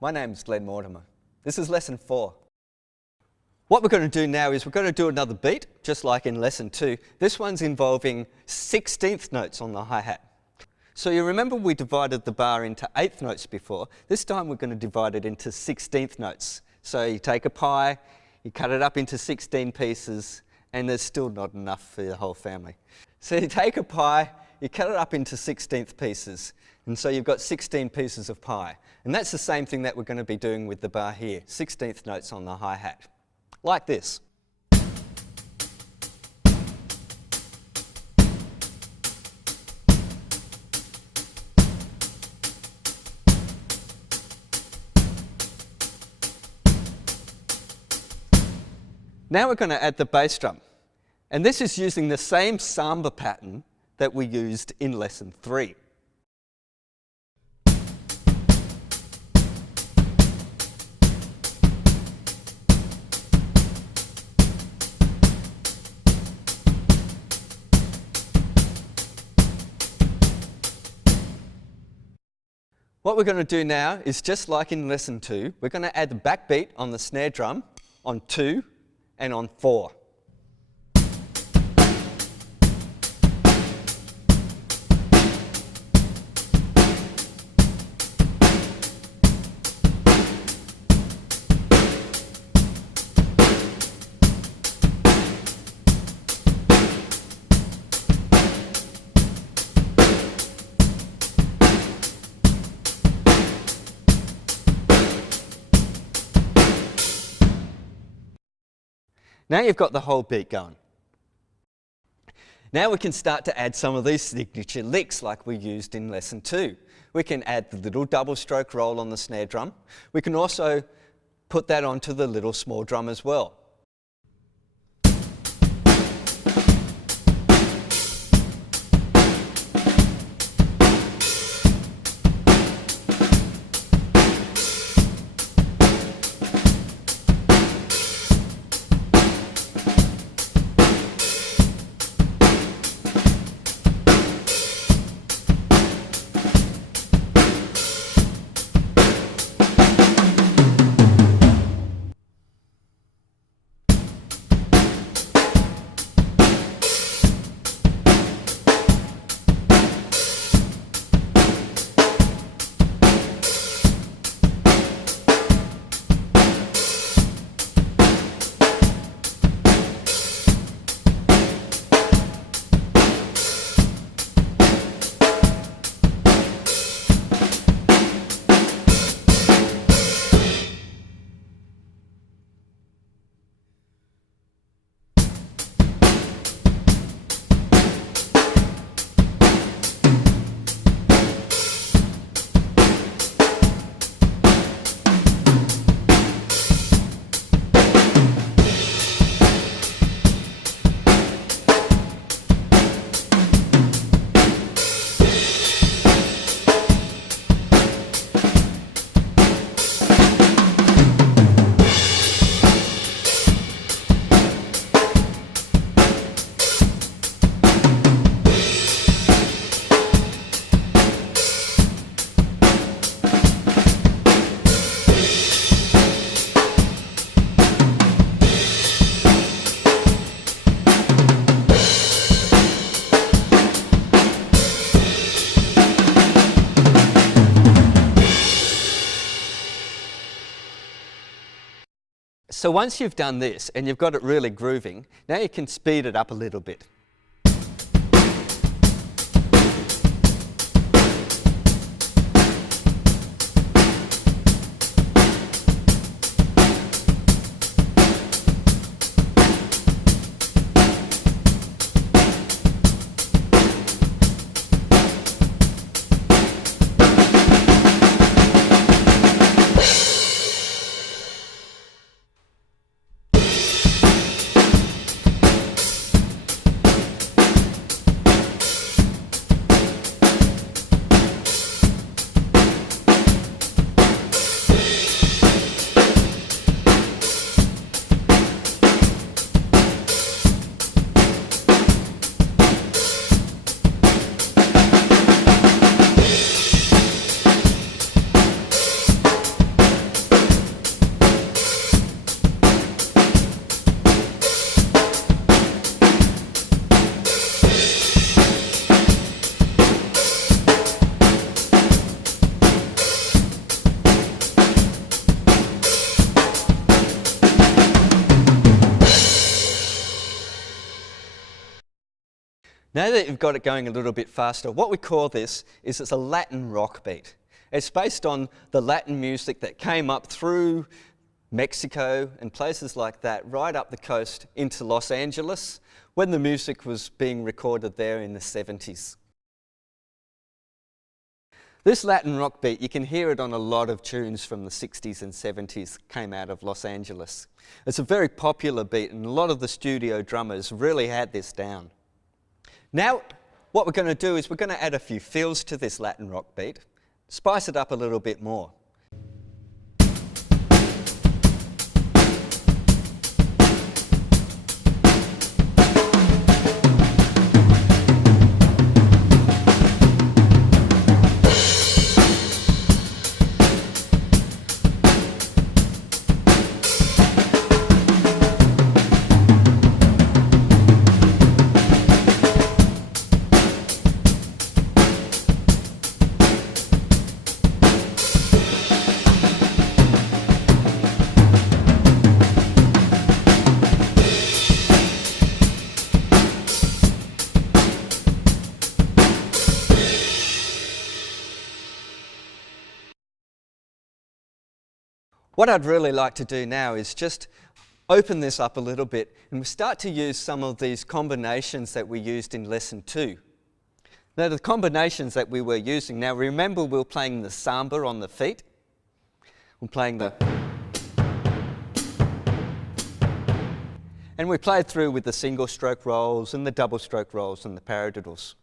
my name's Mortimer. This is lesson 4. What we're going to do now is we're going to do another beat, just like in lesson 2. This one's involving 16th notes on the hi-hat. So you remember we divided the bar into 8th notes before. This time we're going to divide it into 16th notes. So you take a pie, you cut it up into 16 pieces, and there's still not enough for the whole family. So you take a pie, you cut it up into 16th pieces, and so you've got 16 pieces of pie. And that's the same thing that we're going to be doing with the bar here, 16th notes on the hi-hat, like this. Now we're going to add the bass drum. And this is using the same Samba pattern that we used in lesson 3. What we're going to do now is just like in lesson 2, we're going to add the backbeat on the snare drum on 2 and on 4. Now you've got the whole beat going. Now we can start to add some of these signature licks like we used in lesson 2. We can add the little double stroke roll on the snare drum. We can also put that onto the little small drum as well. So once you've done this and you've got it really grooving, now you can speed it up a little bit. Now that you've got it going a little bit faster, what we call this is it's a Latin rock beat. It's based on the Latin music that came up through Mexico and places like that, right up the coast into Los Angeles, when the music was being recorded there in the 70s. This Latin rock beat, you can hear it on a lot of tunes from the 60s and 70s, came out of Los Angeles. It's a very popular beat, and a lot of the studio drummers really had this down. Now, what we're going to do is we're going to add a few fills to this Latin rock beat, spice it up a little bit more. What I'd really like to do now is just open this up a little bit and we start to use some of these combinations that we used in lesson 2. Now the combinations that we were using, now remember we were playing the Samba on the feet. We're playing the... And we played through with the single stroke rolls and the double stroke rolls and the paradiddles.